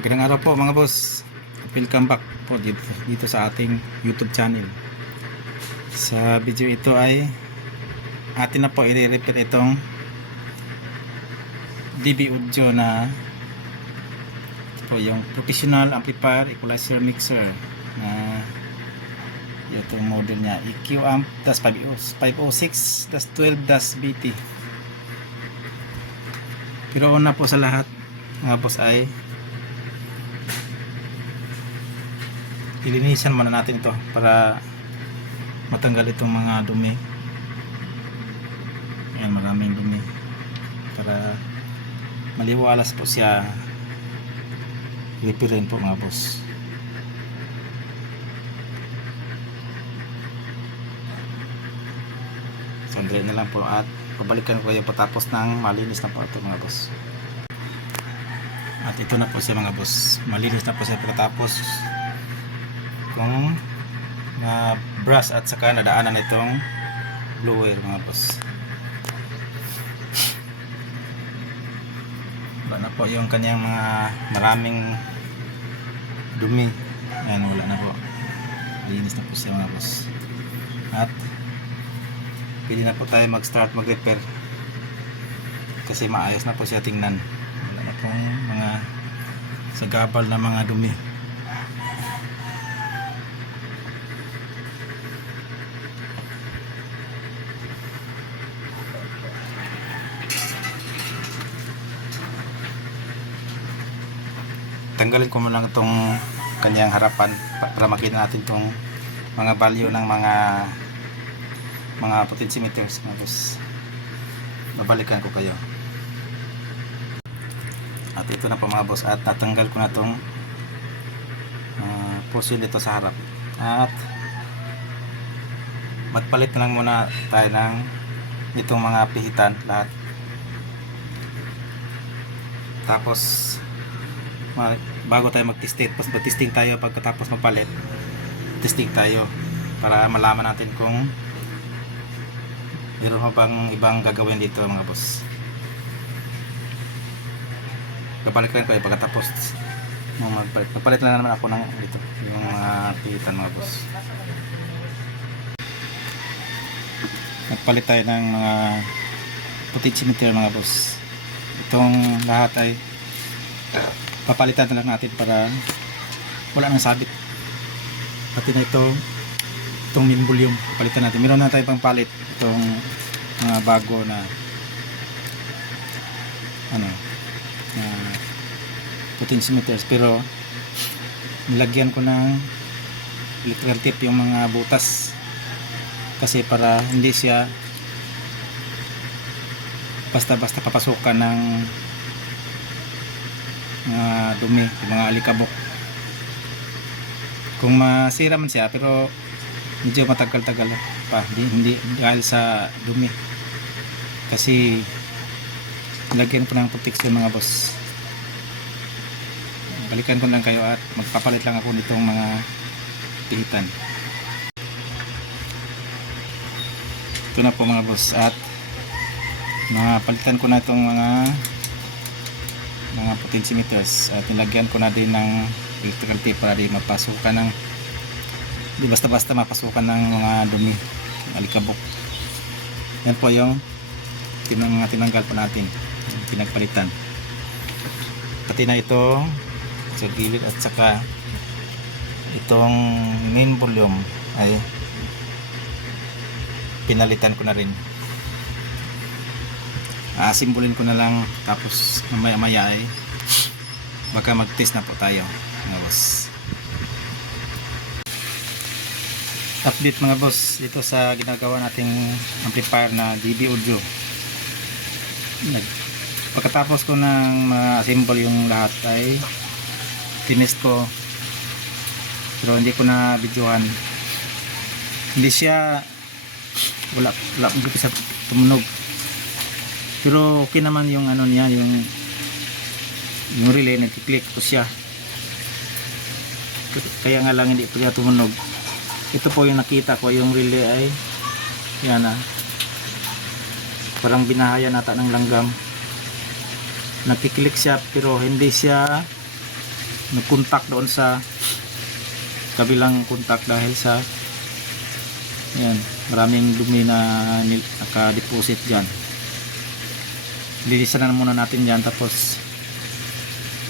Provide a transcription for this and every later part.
Magandang araw po mga boss. Welcome back po dito sa ating YouTube channel. Sa video ito ay atin na po i-repair itong DB Audio na ito po yung professional amplifier equalizer mixer na itong model niya EQ Amp 506-12-BT. Pero una po sa lahat mga boss ay ilinisan muna natin ito para matanggal itong mga dumi. Ayan, maraming dumi para maliwalas po siya repairin po mga boss. Sandali na lang po at pabalikan ko kayo patapos ng malinis na po ito mga boss. At ito na po siya mga boss, malinis na po siya pagkatapos kung brush at saka nadaanan itong blower mga boss. Wala na po yung kanyang mga maraming dumi. Ayan, wala na po, malinis na po siya mga boss. At pwede na po tayo mag start mag repair kasi maayos na po siya tingnan. Wala na pong mga sagabal na mga dumi. Tanggalin ko muna itong kanyang harapan para makita natin itong mga value ng mga potentiometers. Babalikan ko kayo. At ito na po mga boss, at natanggal ko na itong portion dito sa harap. At magpalit na lang muna tayo ng itong mga pihitan lahat. Tapos bago tayo mag-testing tayo, pagkatapos magpalit testing tayo para malaman natin kung meron pa bang ibang gagawin dito mga boss. Kapalikan ko pagkatapos magpalit na naman ako ng dito yung mga pihitan mga boss. Nagpalit tayo ng mga potentiometer mga boss. Itong lahat ay papalitan na lang natin para wala nang sabit. Pati na itong main volume papalitan natin. Meron na tayong pangpalit itong mga bago na potentiometers, pero nilagyan ko ng electrical tape yung mga butas kasi para hindi siya basta-basta papasukan ng mga dumi, mga alikabok. Kung masira man siya, pero medyo matagal-tagal pa, hindi dahil sa dumi, kasi lagyan ko ng protection mga boss. Balikan ko lang kayo at magpapalit lang ako nitong mga pihitan. Ito na po mga boss, at napalitan ko na itong mga potentiometers at nilagyan ko na din ng electrical tape para di mapasukan ng basta-basta mapasukan ng mga dumi, alikabok. Yan po yung mga tinanggal po natin, pinagpalitan. Pati na ito sa gilid at saka itong main volume ay pinalitan ko na rin. Simbolin ko na lang, tapos mamaya ay baka mag-test na po tayo mga boss. Update mga boss dito sa ginagawa nating amplifier na DB Audio. Pagkatapos ko ng ma-assemble yung lahat ay tinest ko, pero hindi ko na videohan. Hindi siya wala sa tumunog, pero okay naman yung ano niya, yung relay, nag-click ko siya, kaya nga lang hindi po siya tumunog. Ito po yung nakita ko, yung relay ay yan parang binahayan nata ng langgam. Nag-click siya pero hindi siya nag-contact doon sa kabilang contact dahil sa yan, maraming dumi na naka-deposit dyan. Lilisan na muna natin dyan, tapos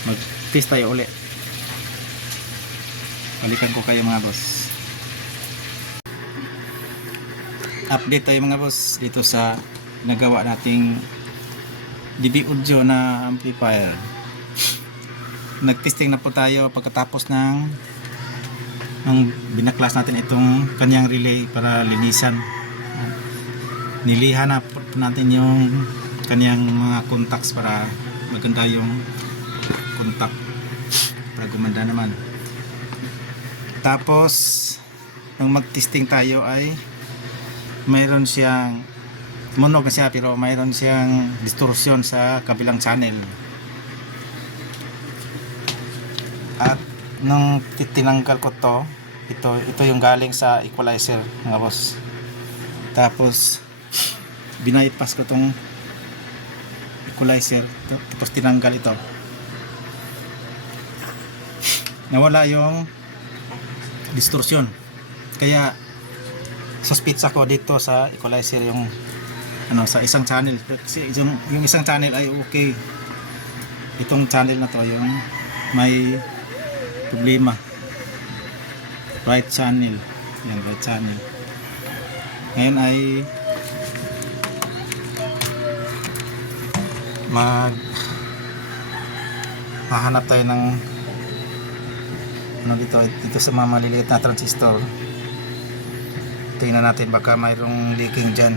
mag-test tayo uli. Balikan ko kayo mga boss. Update tayo mga boss dito sa nagawa nating DB Audio na amplifier. Nagtesting na po tayo pagkatapos ng binaklas natin itong kanyang relay para linisan. Nilihan na po natin yung kanyang mga contacts para maganda yung contact, para gumanda naman. Tapos nung mag-testing tayo ay mayroon siyang monog na siya, pero mayroon siyang distortion sa kabilang channel. At nung tinanggal ko ito yung galing sa equalizer mga boss. Tapos binaypass ko tong equalizer tapos tinanggal ito. Nawala yung distortion. Kaya suspect ako dito sa equalizer yung sa isang channel. Kasi yung isang channel ay okay. Itong channel na to yung may problema. Right channel. Yan, right channel. Ngayon ay hahanap tayo ng dito sa mga maliliit na transistor. Tingnan natin baka mayroong leaking dyan.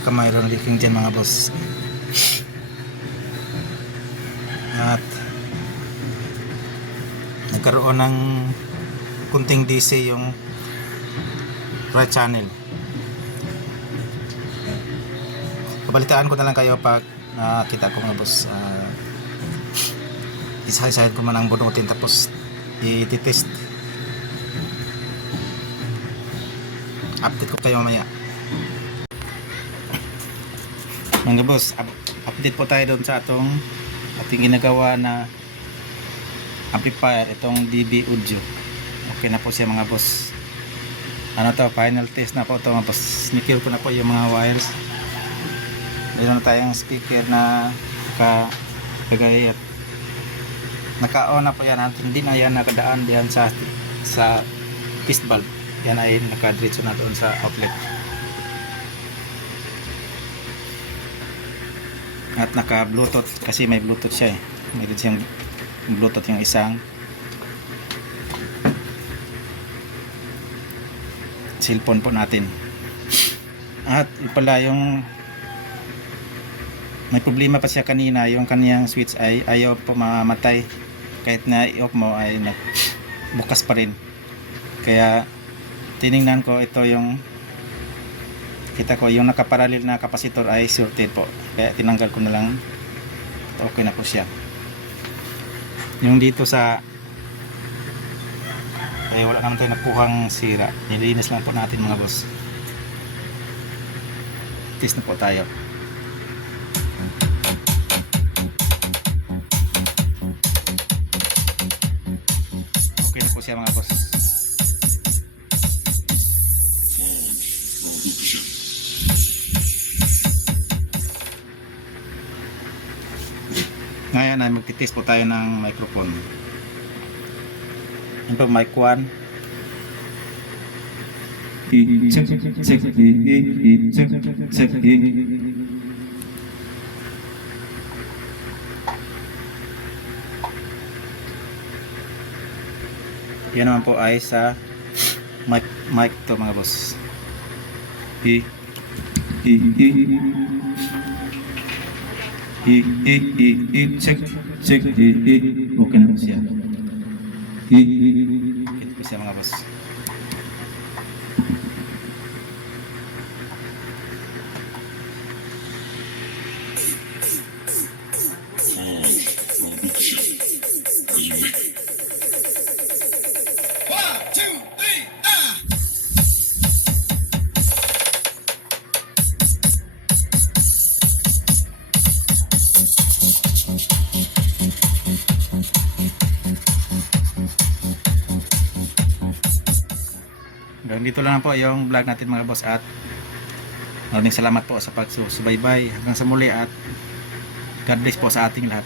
Baka mayroong leaking dyan mga boss. At nagkaroon ng kunting DC yung right channel. Kabalitaan ko na lang kayo pag nakita ko mga boss. Isa-isahin ko man ang bunutin tapos i-test. Update ko kayo mamaya. Mga boss, update po tayo doon sa ating ginagawa na amplifier, itong DB Audio. Okay na po siya mga boss. Final test na po ito mga boss. Secure ko na po yung mga wires. Meron na tayong speaker na nakagay at naka-on na po yan. Hindi na yan nakadaan diyan sa test valve. Yan ay nakadiretso na doon sa outlet. At naka-bluetooth kasi may bluetooth siya eh. Meron siyang bluetooth yung isang cellphone po natin. At pala yung may problema pa siya kanina, yung kaniyang switch ay ayaw pa mamatay. Kahit na i-off mo ay bukas pa rin. Kaya tiningnan ko, ito yung kita ko yung nakaparallel na kapasitor ay shorted po. Kaya tinanggal ko na lang. Okay na po siya. Yung dito sa ay wala naman tayo nakuhang sira. Nilinis lang po natin mga boss. Test na po tayo. Okay na po siya mga boss. Ngayon ay magtitest po tayo ng microphone. Ito mic 1. Check, check, check. Yan naman po ay sa mic to mga boss. Check, check. Okay na po siya. Okay po siya mga boss. Hanggang dito lang po yung vlog natin mga boss, at maraming salamat po sa pagsubaybay. Hanggang sa muli, at God bless po sa ating lahat.